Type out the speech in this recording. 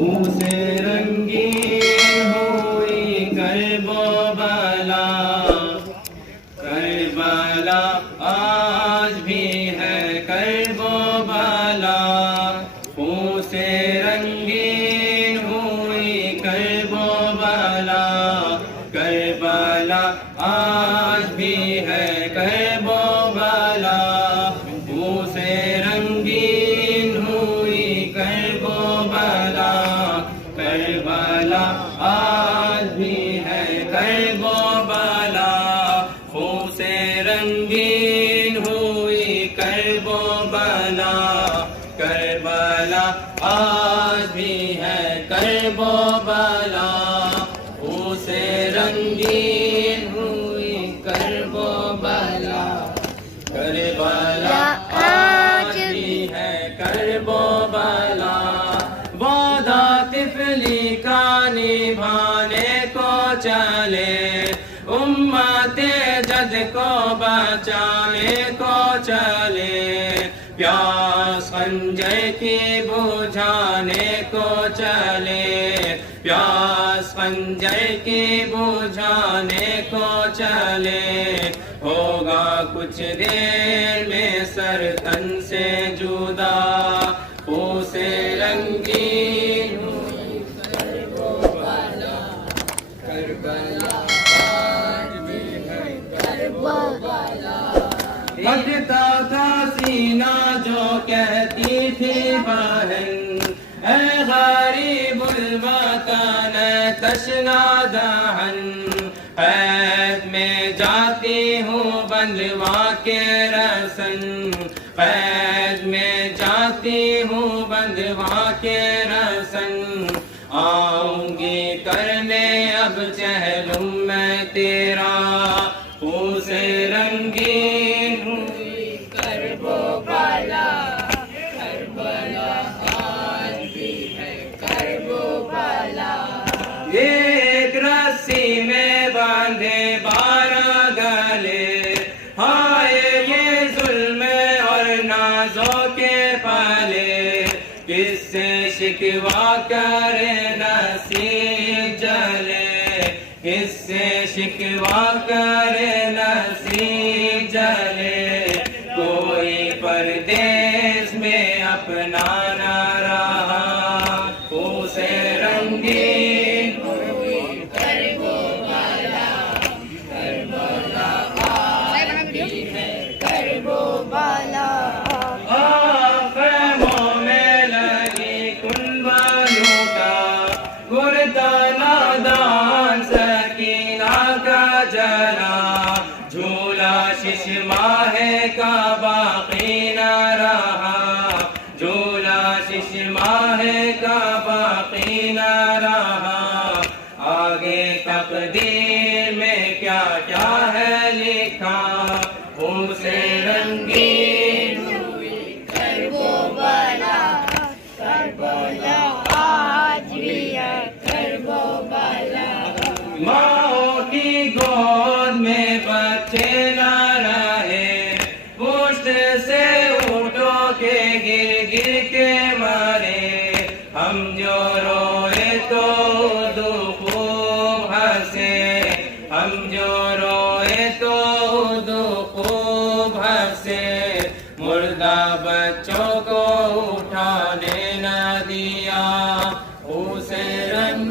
سے رنگین ہوئی کرب و بلا، کربلا آج بھی ہے کرب و بلا، خون سے رنگین ہوئی کرب و بلا، کربلا آج بھی ہے کرب و بلا، خون سے رنگین ہوئی کرب و بلا، کربلا آج بھی ہے کرب و بلا، خون سے رنگین ہوئی کرب و بلا، کربلا آج بھی ہے کرب و بلا، خون سے رنگین ہوئی کرب و بلا، کربلا آج بھی ہے کرب و بلا، وعدہ طفلی کا نبھانے کو چلے، امت جد کو بچانے کو چلے، پیاس خنجر کی بجھانے کو چلے، پیاس خنجر کی بجھانے کو چلے، ہوگا کچھ دیر میں سر تن سے جدا، خون سے رنگین ہوئی کرب و بلا، کربلا آج بھی ہے کرب و بلا، لگتا تھا سینہ جو کہتی تھی بہن، اے غریب الوطن تشنا دہن، قید میں جاتی ہوں بندوا کے رسن، قید میں جاتی ہوں بندوا کے رسن، آؤں گی کرنے اب چہلم میں تیرا، خون سے رنگین ہوئی کرب و بلا، کربلا آج بھی ہے کرب و بلا، ایک رسی میں باندھے 12 گلے، ہائے یہ ظلم اور نازوں کے پالے، کس سے شکوا کرے نصیب جلے، کس سے شکوا کرے نصیب جلے، کوئی پردیس میں اپنا نہ رہا، خون سے رنگین ہوئی کرب و بلا، کربلا آج بھی ہے کرب و بلا، خیموں میں لگی کنبانوں کا گردہ نادان سکینہ کا جلا، جھولا شش ماہ کا باقی نہ رہا، جھولا شش ماہ کا باقی نہ رہا، آگے تقدیر میں کیا کیا ہے لکھا، خون سے رنگین ہوئی کرب و بلا، کربلا آج بھی ہے کرب و بلا، ماں کی گود میں بچے نہ رہے، پشت سے اونٹوں کے گر گر کے مرے، ہم جو روئے تو اردو خوب ہنسے، ہم جو روئے تو اردو خوب ہنسے، مردہ بچوں کو اٹھانے نہ دیا، خون سے